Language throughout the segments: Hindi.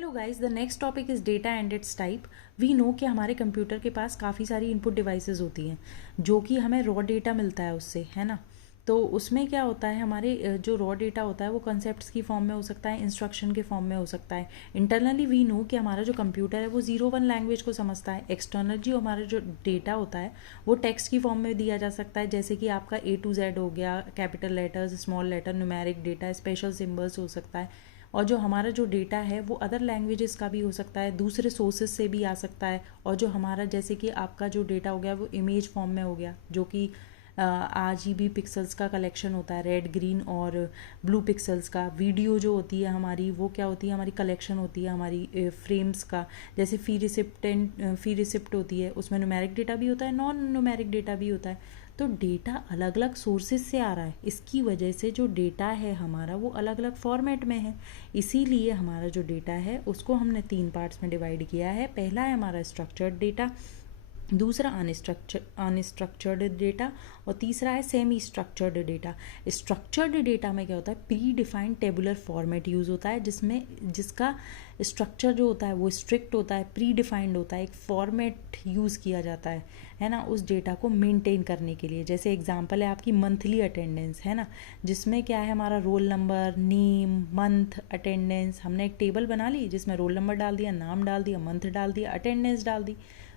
Hello guys, the next topic is data and its type. We know कि हमारे कंप्यूटर के पास काफ़ी सारी इनपुट डिवाइसेस होती हैं जो कि हमें रॉ डेटा मिलता है उससे, है ना। तो उसमें क्या होता है, हमारे जो रॉ डेटा होता है वो कंसेप्ट्स की फॉर्म में हो सकता है, इंस्ट्रक्शन के फॉर्म में हो सकता है। इंटरनली वी नो कि हमारा जो कंप्यूटर है वो 01 लैंग्वेज को समझता है। एक्सटर्नल जो हमारा जो डेटा होता है वो टेक्स्ट की फॉर्म में दिया जा सकता है, जैसे कि आपका A to Z हो गया, capital letters, small letter, numeric data, special symbols हो सकता है। और जो हमारा जो डेटा है वो अदर लैंग्वेजेस का भी हो सकता है, दूसरे सोर्सेज से भी आ सकता है। और जो हमारा जैसे कि आपका जो डेटा हो गया वो इमेज फॉर्म में हो गया, जो कि RGB पिक्सल्स का कलेक्शन होता है, रेड, ग्रीन और ब्लू पिक्सल्स का। वीडियो जो होती है हमारी वो क्या होती है, हमारी कलेक्शन होती है हमारी फ्रेम्स का। जैसे फी रिसिप्ट होती है, उसमें न्यूमेरिक डेटा भी होता है, नॉन न्यूमेरिक डेटा भी होता है। तो डेटा अलग अलग सोर्सेज से आ रहा है, इसकी वजह से जो डेटा है हमारा वो अलग अलग फॉर्मेट में है। इसीलिए हमारा जो डेटा है उसको हमने 3 पार्ट्स में डिवाइड किया है। पहला है हमारा स्ट्रक्चर्ड डेटा, दूसरा अनस्ट्रक्चर्ड डेटा और तीसरा है semi structured data. Structured data में क्या होता है, pre defined tabular format use होता है, जिसका स्ट्रक्चर जो होता है वो स्ट्रिक्ट होता है, प्री डिफाइंड होता है, एक फॉर्मेट यूज़ किया जाता है ना, उस डेटा को मेंटेन करने के लिए। जैसे एग्जांपल है आपकी मंथली अटेंडेंस, है ना, जिसमें क्या है हमारा roll number, name, month, attendance. हमने एक टेबल बना ली जिसमें रोल नंबर डाल दिया, नाम डाल दिया, मंथ डाल दिया, अटेंडेंस डाल दी।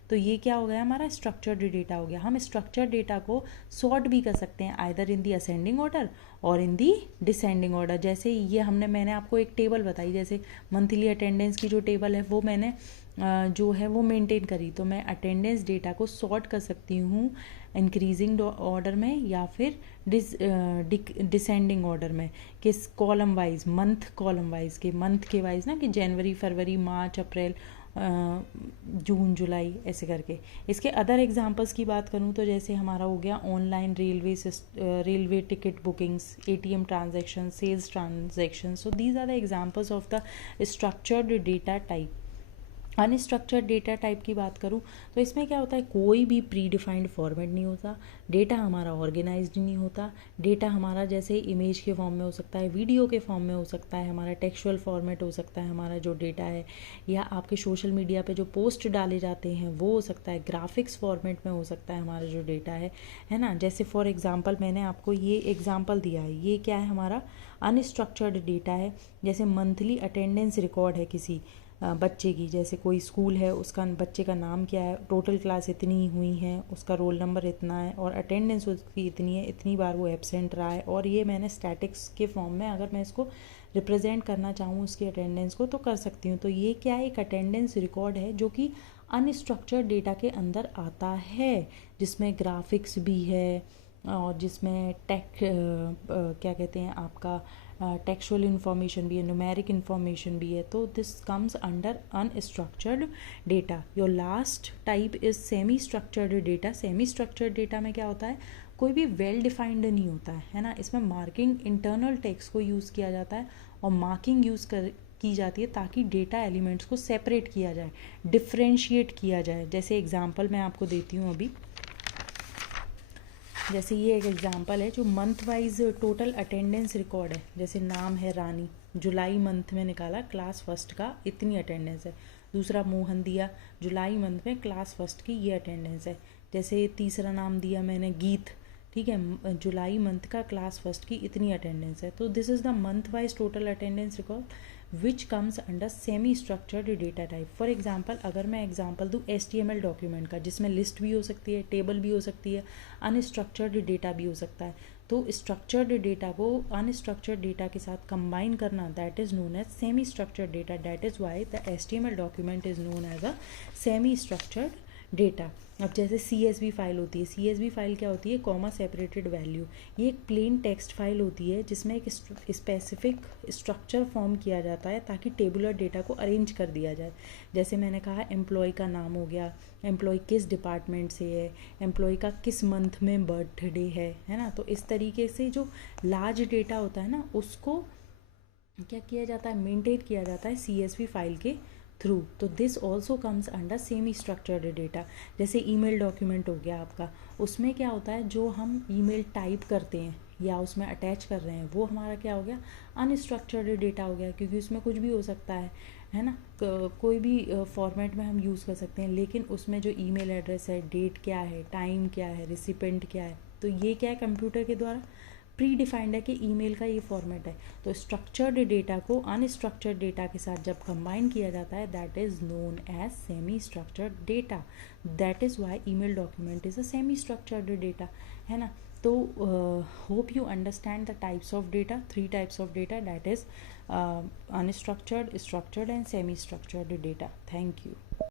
तो ये क्या हो गया, हमारा स्ट्रक्चर्ड डेटा हो गया। हम स्ट्रक्चर्ड डेटा को सॉर्ट भी कर सकते हैं, either in the ascending order और इन दी डिसेंडिंग ऑर्डर। जैसे ये मैंने आपको एक टेबल बताई, जैसे मंथली अटेंडेंस की जो टेबल है वो मैंने जो है वो मेंटेन करी, तो मैं अटेंडेंस डेटा को सॉर्ट कर सकती हूँ इंक्रीजिंग ऑर्डर में या फिर डिसेंडिंग ऑर्डर में, किस column wise, month column wise के, मंथ के वाइज ना, कि जनवरी, फरवरी, मार्च, अप्रैल, जून, जुलाई, ऐसे करके। इसके अदर एग्जांपल्स की बात करूँ तो जैसे हमारा हो गया online railway ticket bookings, ATM transaction, sales transaction. So these are the examples of the structured data type. Unstructured data type की बात करूँ तो इसमें क्या होता है, कोई भी प्री डिफाइंड फॉर्मेट नहीं होता, डेटा हमारा ऑर्गेनाइज्ड नहीं होता। डेटा हमारा जैसे इमेज के फॉर्म में हो सकता है, वीडियो के फॉर्म में हो सकता है, हमारा टेक्सचुअल फॉर्मेट हो सकता है हमारा जो डेटा है, या आपके सोशल मीडिया पे जो पोस्ट डाले जाते हैं वो हो सकता है, ग्राफिक्स फॉर्मेट में हो सकता है हमारा जो डेटा है ना। जैसे फॉर एग्जांपल मैंने आपको ये एग्जांपल दिया है, ये क्या है, हमारा अनस्ट्रक्चर्ड डेटा है। जैसे मंथली अटेंडेंस रिकॉर्ड है किसी बच्चे की, जैसे कोई स्कूल है, उसका बच्चे का नाम क्या है, टोटल क्लास इतनी हुई है, उसका रोल नंबर इतना है और अटेंडेंस उसकी इतनी है, इतनी बार वो एब्सेंट रहा है। और ये मैंने स्टैटिक्स के फॉर्म में अगर मैं इसको रिप्रेजेंट करना चाहूँ उसकी अटेंडेंस को तो कर सकती हूँ। तो ये क्या है, एक अटेंडेंस रिकॉर्ड है जो कि अनस्ट्रक्चर्ड डेटा के अंदर आता है, जिसमें ग्राफिक्स भी है और जिसमें क्या कहते हैं आपका टेक्सचुअल इन्फॉर्मेशन भी है, न्यूमेरिक इन्फॉर्मेशन भी है। तो this comes under unstructured data. Your last type is semi structured data. Semi structured data में क्या होता है, कोई भी वेल डिफाइंड नहीं होता है ना। इसमें मार्किंग, इंटरनल टेक्स्ट को यूज़ किया जाता है और मार्किंग की जाती है ताकि डेटा एलिमेंट्स को सेपरेट किया जाए, डिफ्रेंशिएट किया जाए। जैसे एग्जांपल मैं आपको देती हूँ अभी, जैसे ये एक एग्जांपल है जो month wise total attendance record है। जैसे नाम है रानी, जुलाई मंथ में निकाला, क्लास फर्स्ट का इतनी अटेंडेंस है। दूसरा मोहन दिया, जुलाई मंथ में क्लास फर्स्ट की ये अटेंडेंस है। जैसे तीसरा नाम दिया मैंने गीत, ठीक है, जुलाई मंथ का क्लास फर्स्ट की इतनी अटेंडेंस है। तो this is the month wise total attendance record which comes under semi structured data type. For example अगर मैं एग्जाम्पल दूँ HTML डॉक्यूमेंट का, जिसमें लिस्ट भी हो सकती है, टेबल भी हो सकती है, अनस्ट्रक्चर्ड डेटा भी हो सकता है। तो स्ट्रक्चर्ड डेटा को अनस्ट्रक्चर्ड डेटा के साथ कंबाइन करना, that is known as semi structured data. That is why the HTML document is known as a semi structured data. अब जैसे CSV फाइल होती है, CSV फाइल क्या होती है, कॉमा सेपरेटेड वैल्यू। ये एक प्लेन टेक्स्ट फाइल होती है जिसमें एक स्पेसिफिक स्ट्रक्चर फॉर्म किया जाता है ताकि टेबुलर डेटा को अरेंज कर दिया जाए। जैसे मैंने कहा एम्प्लॉय का नाम हो गया, एम्प्लॉय किस डिपार्टमेंट से है, एम्प्लॉय का किस मंथ में बर्थडे है ना। तो इस तरीके से जो लार्ज डेटा होता है ना उसको क्या किया जाता है, मेंटेन किया जाता है CSV फाइल के थ्रू। तो this also comes under semi structured data. जैसे ईमेल डॉक्यूमेंट हो गया आपका, उसमें क्या होता है, जो हम ईमेल टाइप करते हैं या उसमें अटैच कर रहे हैं वो हमारा क्या हो गया, अनस्ट्रक्चर्ड डेटा हो गया, क्योंकि उसमें कुछ भी हो सकता है ना। कोई भी फॉर्मेट में हम यूज़ कर सकते हैं, लेकिन उसमें जो ईमेल एड्रेस है, डेट क्या है, टाइम क्या है, रिसिपेंट क्या है, तो ये क्या है, कंप्यूटर के द्वारा प्री डिफाइंड है कि ईमेल का ये फॉर्मेट है। तो स्ट्रक्चर्ड डेटा को अनस्ट्रक्चर्ड डेटा के साथ जब कंबाइन किया जाता है, that is known as semi structured data. That is why email document is a semi structured data, है ना। तो hope you understand the types of data, 3 types of data, that is unstructured, structured and semi structured data. Thank you.